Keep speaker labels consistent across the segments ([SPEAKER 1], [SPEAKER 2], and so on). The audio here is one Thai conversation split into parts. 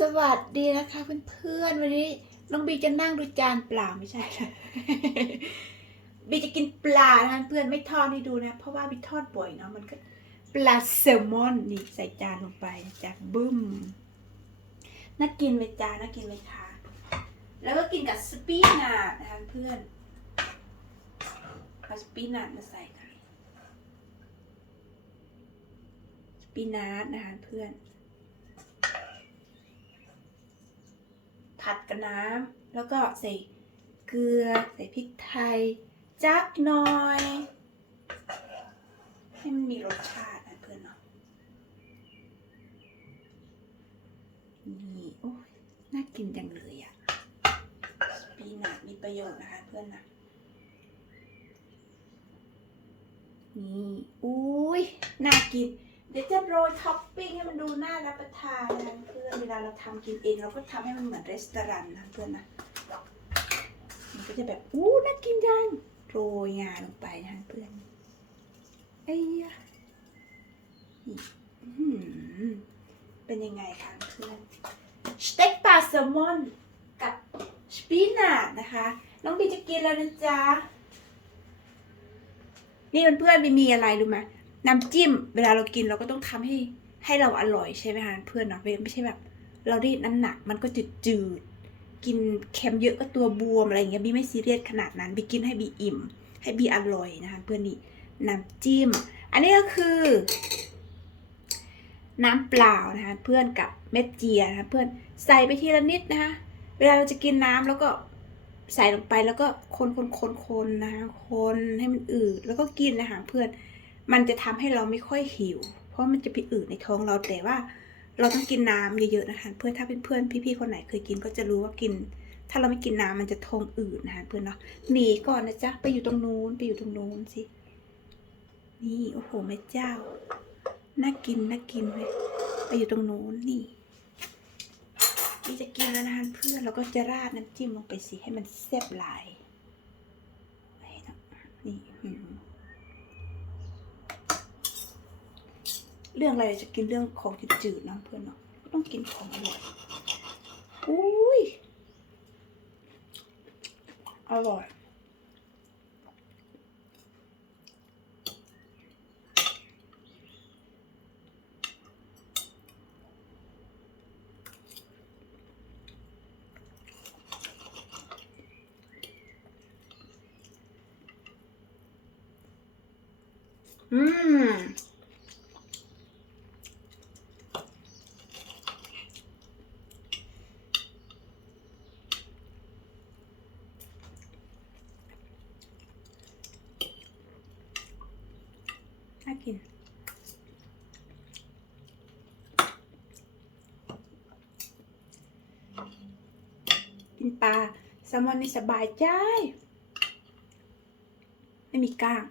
[SPEAKER 1] สวัสดีนะคะเพื่อนๆวันนี้น้องบีจะนั่งดูจานเปล่าไม่ใช่บีจะกินปลานะเพื่อนไม่ทอดให้ดูนะ เพราะว่าบีทอดบ่อยเนาะมันก็ปลาแซลมอนนี่ใส่จานลงไปจากบึ้มน่ากินเลยจ้าน่ากินเลยค่ะ แล้วก็กินกับสปีนัทนะคะเพื่อนเอาสปีนัทมาใส่กันสปีนัทนะคะเพื่อน ผัดกับ น้ำแล้วก็ใส่เกลือ ใส่พริกไทย จักหน่อย ให้มันมีรสชาตินะเพื่อนเนาะนี่โอ้ยน่ากินจังเลยอะสปีนัทมีประโยชน์นะคะเพื่อนนะนี่อุ้ยน่ากิน ดี๋ยวจะโรยท็อปปิ้งให้มันดูน่ารับประทานนะเพื่อนเวลาเราทำกินเองเราก็ทำให้มันเหมือนรีสอร์ทนะเพื่อนนะมันก็จะแบบอู้น่ากินจังโรยงาลงไปนะเพื่อนไอ้ยะเป็นยังไงคะเพื่อนสเต็กปลาแซลมอนกับสปีนัทนะคะน้องบีจะกินแล้วนะจ๊ะนี่เพื่อนๆไม่มีอะไรรู้ไหม น้ำจิ้ม เวลาเรากินเราก็ต้องทำให้ให้เราอร่อยใช่ไหมคะเพื่อนเนาะไม่ใช่แบบ เราได้น้ำหนักมันก็จืดจืดๆกินเค็มเยอะก็ตัวบวมอะไรอย่างเงี้ยบีไม่ซีเรียสขนาดนั้นบีกินให้บีอิ่ม ให้บีอร่อยนะคะเพื่อนนี่น้ำจิ้ม อันนี้ก็คือ น้ำเปล่านะคะเพื่อนกับเม็ดเจียนะคะเพื่อนใส่ไปทีละนิดนะคะเวลาเราจะกินน้ำแล้วก็ใส่ลงไปแล้วก็คนคนคนคนนะคะคนให้มันอืดแล้วก็กินนะคะเพื่อน มันจะทำให้เราไม่ค่อยหิว เพราะมันจะไปอืดในท้องเราแต่ว่า เราต้องกินน้ำเยอะๆนะคะ เพื่อนถ้าเพื่อนๆพี่ๆคนไหนเคยกินก็จะรู้ว่ากิน ถ้าเราไม่กินน้ำมันจะท้องอืดนะคะเพื่อนเนาะหนีก่อนนะจ๊ะไปอยู่ตรงนู้นไปอยู่ตรงนู้นสินี่โอ้โหแม่เจ้าน่ากินน่ากินเลยไปอยู่ตรงนู้นนี่นี่จะกินแล้วนะคะเพื่อนเราก็จะราดน้ำจิ้มลงไปสิให้มันแซ่บหลายนี่นะนี่อืม เรื่องอะไรจะกินเรื่องของจืดๆนะเพื่อนเนาะก็ต้องกินของอร่อยอุ้ยอร่อยอืม กิน กินปลาแซลมอนนี่สบายใจ ไม่มีกล้าง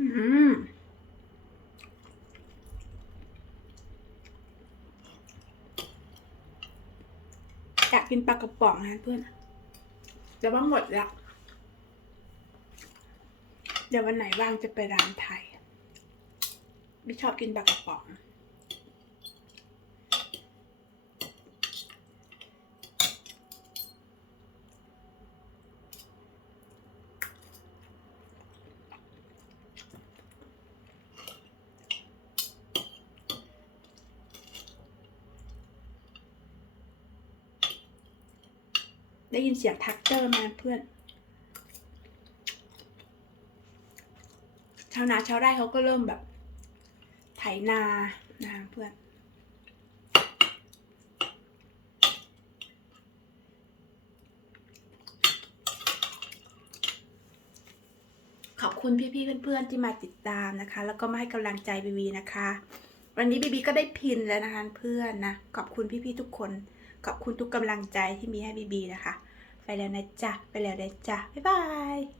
[SPEAKER 1] อืมอยากกินปลากระป๋องนะเพื่อนแต่ว่าหมดละเดี๋ยววันไหนว่างจะไปร้านไทย ไม่ชอบกินปลากระป๋อง ได้ยินเสียงทักเจอร์มาเพื่อน ชาวนาชาวไร่เขาก็เริ่มแบบ ไถนานะเพื่อน ขอบคุณพี่ๆเพื่อนๆที่มาติดตามนะคะ แล้วก็มาให้กำลังใจบีบีนะคะ วันนี้บีบีก็ได้พินแล้วนะคะเพื่อนนะ ขอบคุณพี่ๆทุกคน ขอบคุณทุกกำลังใจที่มีให้บีบีนะคะ ไปแล้วนะจ๊ะ ไปแล้วนะจ๊ะ บ๊ายบาย